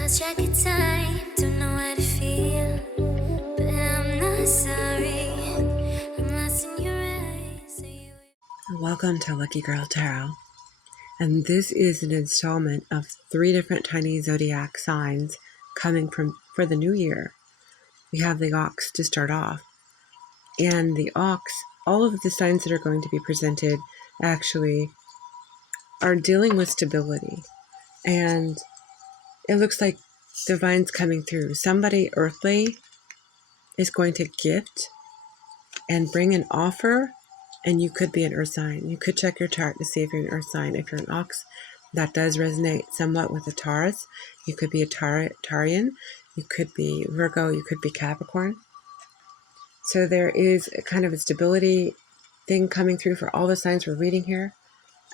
lost track of time, don't know how to feel, but I'm not sorry. I'm lost in your eyes. Welcome to Lucky Girl Tarot, and this is an installment of 3 different tiny zodiac signs coming for the new year. We have the ox to start off, and the ox, all of the signs that are going to be presented actually are dealing with stability, and it looks like divine's coming through. Somebody earthly is going to gift and bring an offer, and you could be an earth sign. You could check your chart to see if you're an earth sign. If you're an ox, that does resonate somewhat with a Taurus. You could be a Taurian. You could be Virgo. You could be Capricorn. So there is a kind of a stability thing coming through for all the signs we're reading here.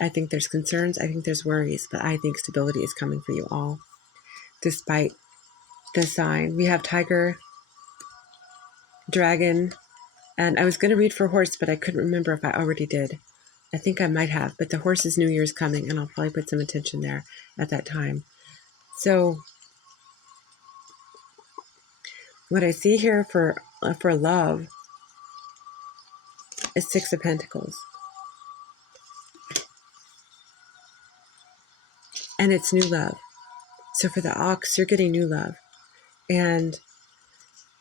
I think there's concerns. I think there's worries, but I think stability is coming for you all, despite the sign. We have tiger, dragon, and I was going to read for horse, but I couldn't remember if I already did. I think I might have, but the horse's New Year's coming, and I'll probably put some attention there at that time. So what I see here for love is 6 of Pentacles. And it's new love. So for the ox, you're getting new love. And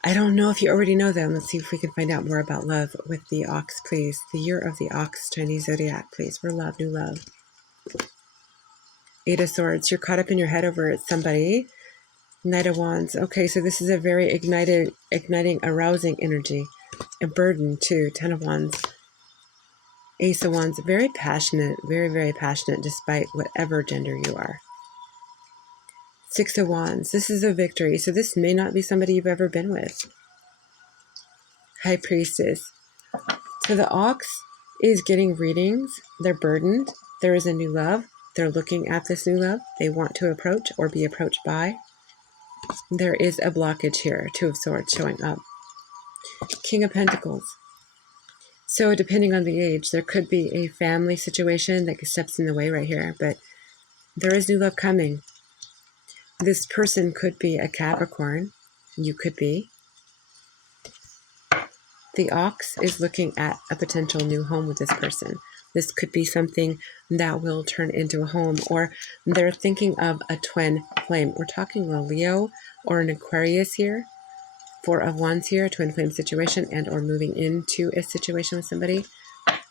I don't know if you already know them. Let's see if we can find out more about love with the ox, please. The year of the ox, Chinese zodiac, please. For love, new love. 8 of Swords. You're caught up in your head over somebody. Knight of Wands. Okay, so this is a very igniting, arousing energy. A burden, too. 10 of Wands. Ace of Wands. Very passionate, very, very passionate, despite whatever gender you are. 6 of Wands. This is a victory. So this may not be somebody you've ever been with. High Priestess. So the ox is getting readings. They're burdened. There is a new love. They're looking at this new love. They want to approach or be approached by. There is a blockage here. 2 of Swords showing up. King of Pentacles. So depending on the age, there could be a family situation that steps in the way right here, but there is new love coming. This person could be a Capricorn. You could be. The ox is looking at a potential new home with this person. This could be something that will turn into a home, or they're thinking of a twin flame. We're talking a Leo or an Aquarius here. 4 of Wands here, a twin flame situation, and or moving into a situation with somebody.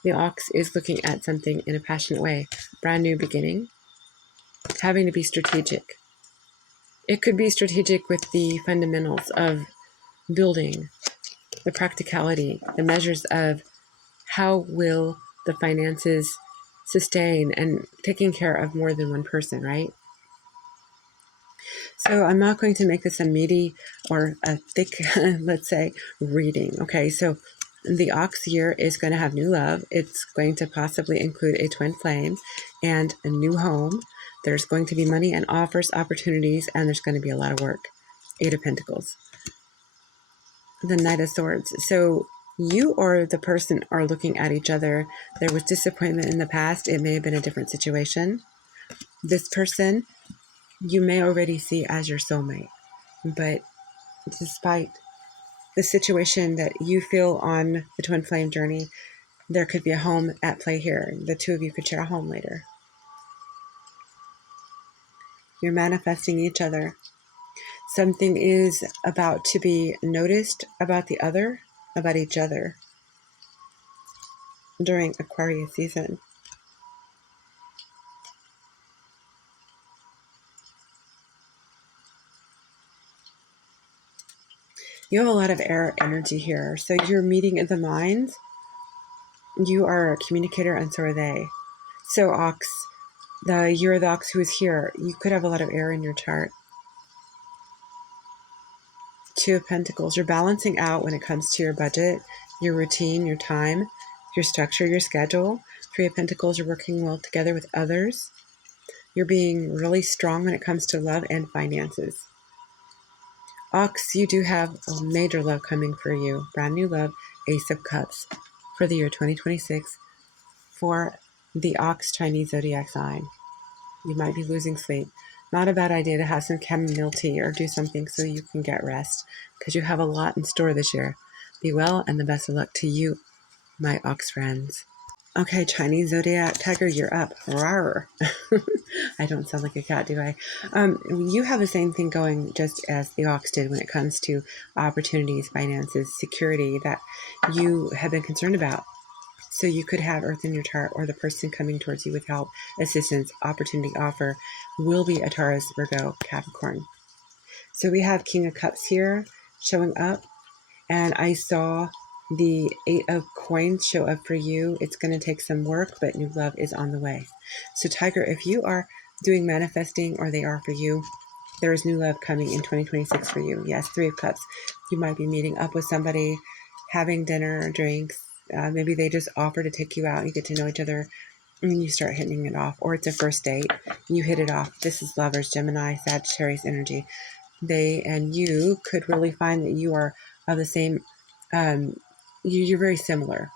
The ox is looking at something in a passionate way. Brand new beginning. Having to be strategic. It could be strategic with the fundamentals of building, the practicality, the measures of how will the finances sustain and taking care of more than one person, right? So I'm not going to make this a meaty or a thick, let's say, reading. Okay, so the ox year is going to have new love. It's going to possibly include a twin flame and a new home. There's going to be money and offers, opportunities, and there's going to be a lot of work. 8 of Pentacles. The Knight of Swords. So you or the person are looking at each other. There was disappointment in the past. It may have been a different situation. This person you may already see as your soulmate, but despite the situation that you feel on the twin flame journey, there could be a home at play here. The 2 of you could share a home later. You're manifesting each other. Something is about to be noticed about the other, about each other during Aquarius season. You have a lot of air energy here. So you're meeting in the minds. You are a communicator and so are they. So ox, the year of the ox who is here, you could have a lot of air in your chart. 2 of Pentacles. You're balancing out when it comes to your budget, your routine, your time, your structure, your schedule. 3 of Pentacles, you're working well together with others. You're being really strong when it comes to love and finances. Ox, you do have a major love coming for you. Brand new love. Ace of Cups for the year 2026 for the Ox Chinese zodiac sign. You might be losing sleep. Not a bad idea to have some chamomile tea or do something so you can get rest, because you have a lot in store this year. Be well, and the best of luck to you, my ox friends. Okay, Chinese zodiac tiger, you're up. Rawr. I don't sound like a cat, do I? You have the same thing going just as the ox did when it comes to opportunities, finances, security that you have been concerned about. So you could have Earth in your chart, or the person coming towards you with help, assistance, opportunity, offer will be a Taurus, Virgo, Capricorn. So we have King of Cups here showing up, and I saw the Eight of Coins show up for you. It's going to take some work, but new love is on the way. So Tiger, if you are doing manifesting, or they are for you, there is new love coming in 2026 for you. Yes, Three of Cups. You might be meeting up with somebody, having dinner, drinks. Maybe they just offer to take you out and you get to know each other, and you start hitting it off. Or it's a first date. You hit it off. This is lovers, Gemini, Sagittarius energy. They and you could really find that you are of the same, you're very similar.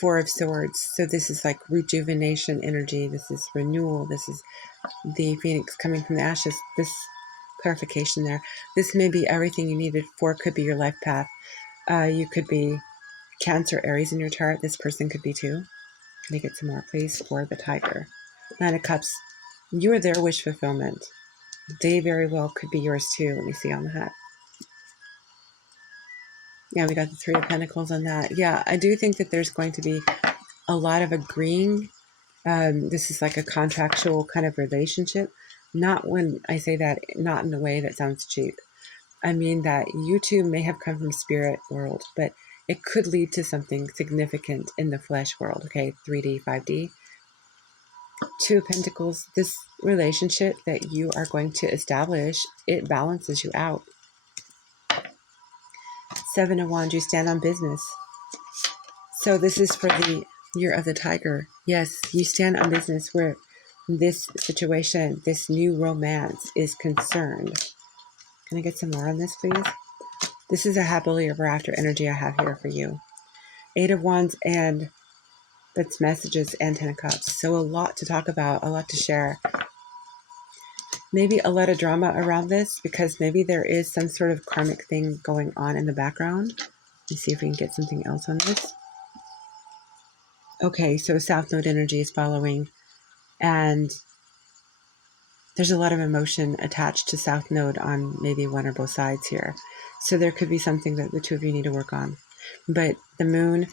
Four of Swords. So this is like rejuvenation energy. This is renewal. This is the phoenix coming from the ashes. This clarification there. This may be everything you needed. Four could be your life path. You could be Cancer, Aries in your chart. This person could be too. Can I get some more, please, for the Tiger? Nine of Cups. You are their wish fulfillment. They very well could be yours too. Let me see on the hat. Yeah, we got the Three of Pentacles on that. Yeah, I do think that there's going to be a lot of agreeing. This is like a contractual kind of relationship. Not when I say that, not in a way that sounds cheap. I mean that you two may have come from spirit world, but it could lead to something significant in the flesh world. Okay, 3D, 5D. Two of Pentacles, this relationship that you are going to establish, it balances you out. Seven of Wands, you stand on business. So this is for the year of the Tiger. Yes, you stand on business where this situation, this new romance is concerned. Can I get some more on this, please? This is a happily ever after energy I have here for you. Eight of Wands, and that's messages, and Ten of Cups. So a lot to talk about, a lot to share. Maybe a lot of drama around this, because maybe there is some sort of karmic thing going on in the background. Let me see if we can get something else on this. Okay, so South Node energy is following, and there's a lot of emotion attached to South Node on maybe one or both sides here. So there could be something that the two of you need to work on. But the moon,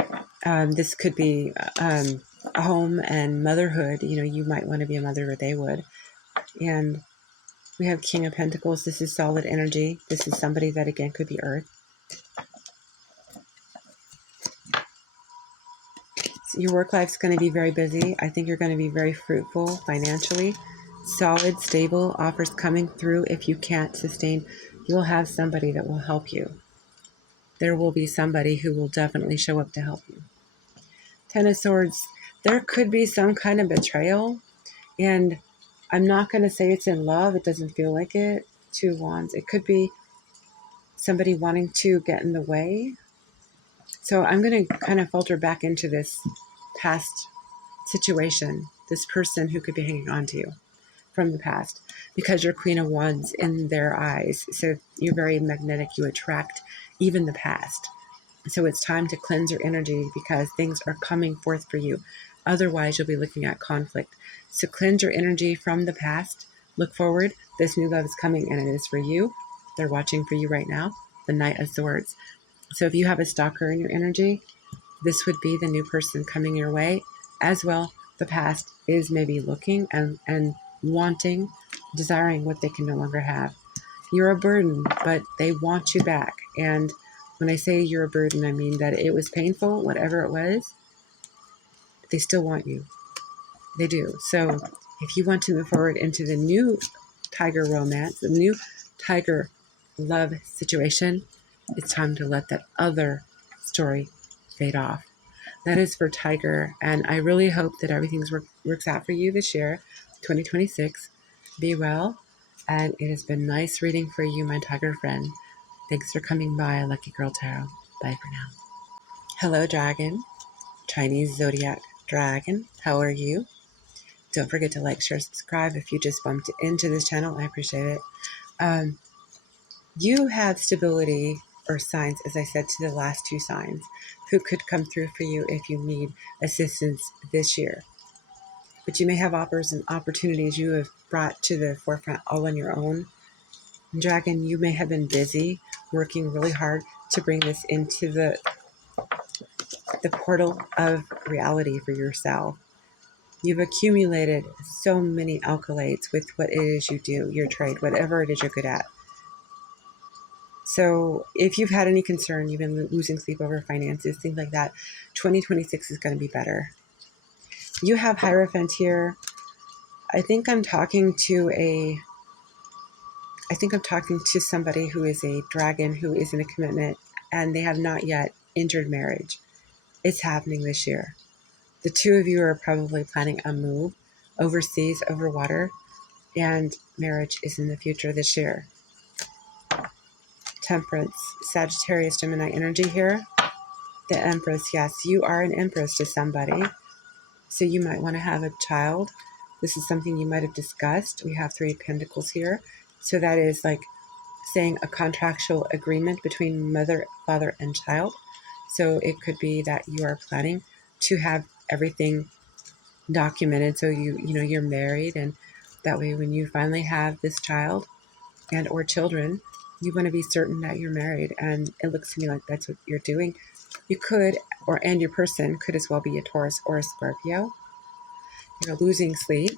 this could be home and motherhood. You know, you might want to be a mother, or they would. And we have King of Pentacles. This is solid energy. This is somebody that, again, could be Earth. So your work life's going to be very busy. I think you're going to be very fruitful financially. Solid, stable offers coming through. If you can't sustain, you'll have somebody that will help you. There will be somebody who will definitely show up to help you. Ten of Swords, there could be some kind of betrayal. And I'm not going to say it's in love. It doesn't feel like it. Two of Wands. It could be somebody wanting to get in the way. So I'm going to kind of filter back into this past situation, this person who could be hanging on to you from the past, because you're Queen of Wands in their eyes. So you're very magnetic. You attract even the past. So it's time to cleanse your energy, because things are coming forth for you. Otherwise, you'll be looking at conflict. So cleanse your energy from the past. Look forward. This new love is coming, and it is for you. They're watching for you right now. The Knight of Swords. So if you have a stalker in your energy, this would be the new person coming your way. As well, the past is maybe looking and wanting, desiring what they can no longer have. You're a burden, but they want you back. And when I say you're a burden, I mean that it was painful, whatever it was, but they still want you. They do. So if you want to move forward into the new Tiger romance, the new Tiger love situation, it's time to let that other story fade off. That is for Tiger, and I really hope that everything works out for you this year, 2026. Be well, and it has been nice reading for you, my Tiger friend. Thanks for coming by, Lucky Girl Tarot. Bye for now. Hello, Dragon. Chinese Zodiac Dragon. How are you? Don't forget to like, share, subscribe. If you just bumped into this channel, I appreciate it. You have stability or signs, as I said, to the last two signs, who could come through for you if you need assistance this year. But you may have offers and opportunities you have brought to the forefront all on your own. Dragon, you may have been busy working really hard to bring this into the portal of reality for yourself. You've accumulated so many alkalates with what it is you do, your trade, whatever it is you're good at. So if you've had any concern, you've been losing sleep over finances, things like that, 2026 is going to be better. You have Hierophant here. I think I'm talking to somebody who is a dragon, who is in a commitment, and they have not yet entered marriage. It's happening this year. The two of you are probably planning a move overseas, over water, and marriage is in the future this year. Temperance, Sagittarius, Gemini energy here. The Empress, yes, you are an Empress to somebody. So you might want to have a child. This is something you might have discussed. We have 3 Pentacles here. So that is like saying a contractual agreement between mother, father, and child. So it could be that you are planning to have everything documented. So you're married, and that way when you finally have this child and or children, you want to be certain that you're married. And it looks to me like that's what you're doing. You could, and your person could as well be a Taurus or a Scorpio. You're losing sleep.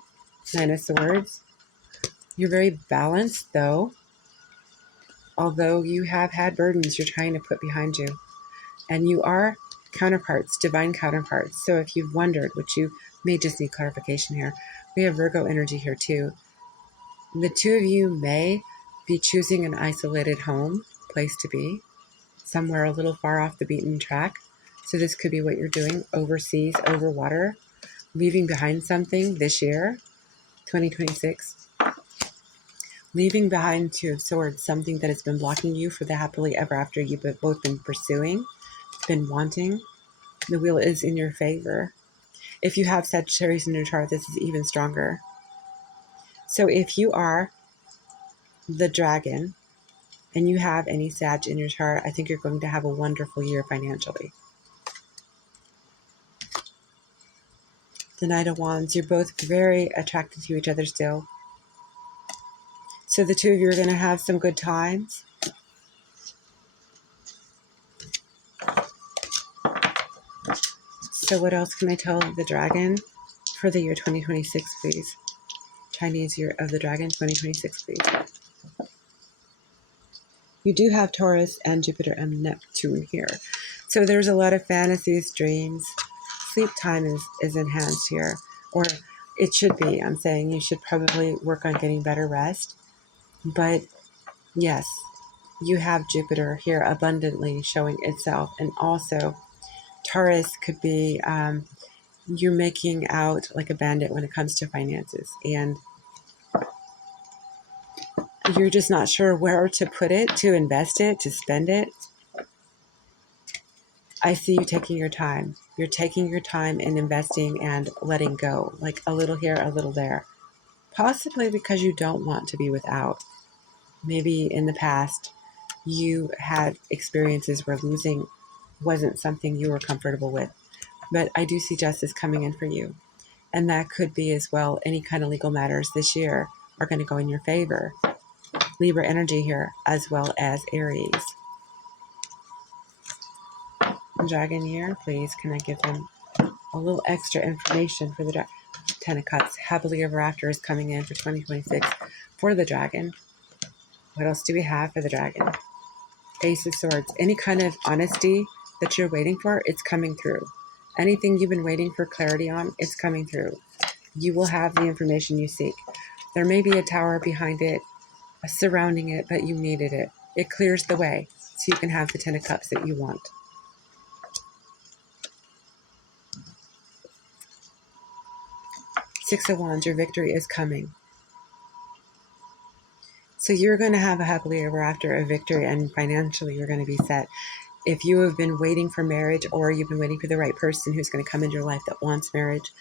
9 of Swords. You're very balanced, though. Although you have had burdens you're trying to put behind you. And you are counterparts, divine counterparts. So if you've wondered, which you may just need clarification here, we have Virgo energy here too. The two of you may be choosing an isolated home, place to be, somewhere a little far off the beaten track. So this could be what you're doing, overseas, over water, leaving behind something this year, 2026. Leaving behind 2 of Swords, something that has been blocking you for the happily ever after you've both been pursuing, been wanting. The wheel is in your favor. If you have Sagittarius in your chart, this is even stronger. So if you are the dragon and you have any Sag in your chart, I think you're going to have a wonderful year financially. The Knight of Wands, you're both very attracted to each other still. So the two of you are going to have some good times. So what else can I tell the dragon for the year 2026, please? Chinese year of the dragon, 2026, please. You do have Taurus and Jupiter and Neptune here. So there's a lot of fantasies, dreams. Sleep time is enhanced here. Or it should be. I'm saying you should probably work on getting better rest. But yes, you have Jupiter here abundantly showing itself. And also Taurus could be, you're making out like a bandit when it comes to finances. And you're just not sure where to put it, to invest it, to spend it. I see you taking your time. You're taking your time in investing and letting go, like a little here, a little there. Possibly because you don't want to be without. Maybe in the past you had experiences where losing wasn't something you were comfortable with. But I do see justice coming in for you. And that could be as well, any kind of legal matters this year are going to go in your favor. Libra energy here, as well as Aries. Dragon year, please, can I give them a little extra information for the dragon? 10 of Cups, happily ever after is coming in for 2026 for the dragon. What else do we have for the dragon? Ace of Swords, any kind of honesty that you're waiting for, it's coming through. Anything you've been waiting for clarity on, it's coming through. You will have the information you seek. There may be a tower behind it, surrounding it, but you needed it. It clears the way so you can have the 10 of Cups that you want. Six of Wands, your victory is coming. So you're going to have a happily ever after, a victory, and financially you're going to be set. If you have been waiting for marriage, or you've been waiting for the right person who's going to come into your life that wants marriage,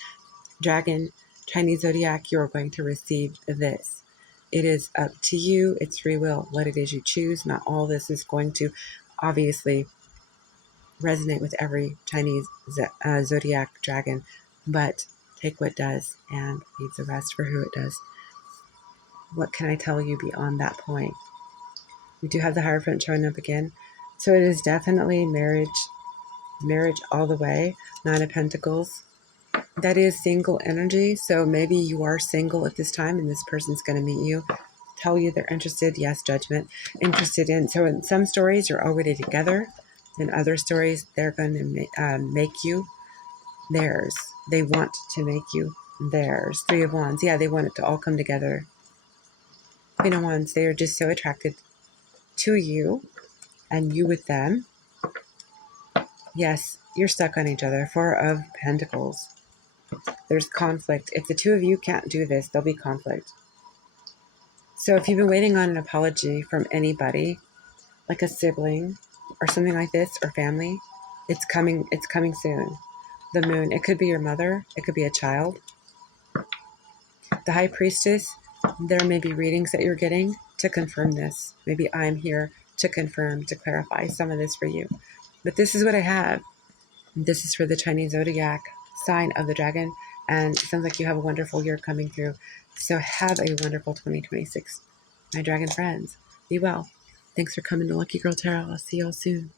dragon, Chinese zodiac, you're going to receive this. It is up to you. It's free will, what it is you choose. Not all this is going to obviously resonate with every Chinese zodiac dragon, but take what does and leave the rest for who it does. What can I tell you beyond that point? We do have the Hierophant showing up again. So it is definitely marriage all the way. 9 of Pentacles. That is single energy. So maybe you are single at this time and this person's going to meet you, tell you they're interested. Yes, judgment. Interested in. So in some stories, you're already together. In other stories, they're going to make you theirs. They want to make you theirs. 3 of Wands. Yeah, they want it to all come together. Queen of Wands. They are just so attracted to you and you with them. Yes, you're stuck on each other. 4 of Pentacles. There's conflict. If the 2 of you can't do this, there'll be conflict. So if you've been waiting on an apology from anybody, like a sibling or something like this, or family, it's coming soon. The Moon, it could be your mother, it could be a child. The High Priestess, there may be readings that you're getting to confirm this. Maybe I'm here to confirm, to clarify some of this for you. But this is what I have. This is for the Chinese zodiac sign of the dragon. And it sounds like you have a wonderful year coming through. So have a wonderful 2026. My dragon friends, be well. Thanks for coming to Lucky Girl Tarot. I'll see y'all soon.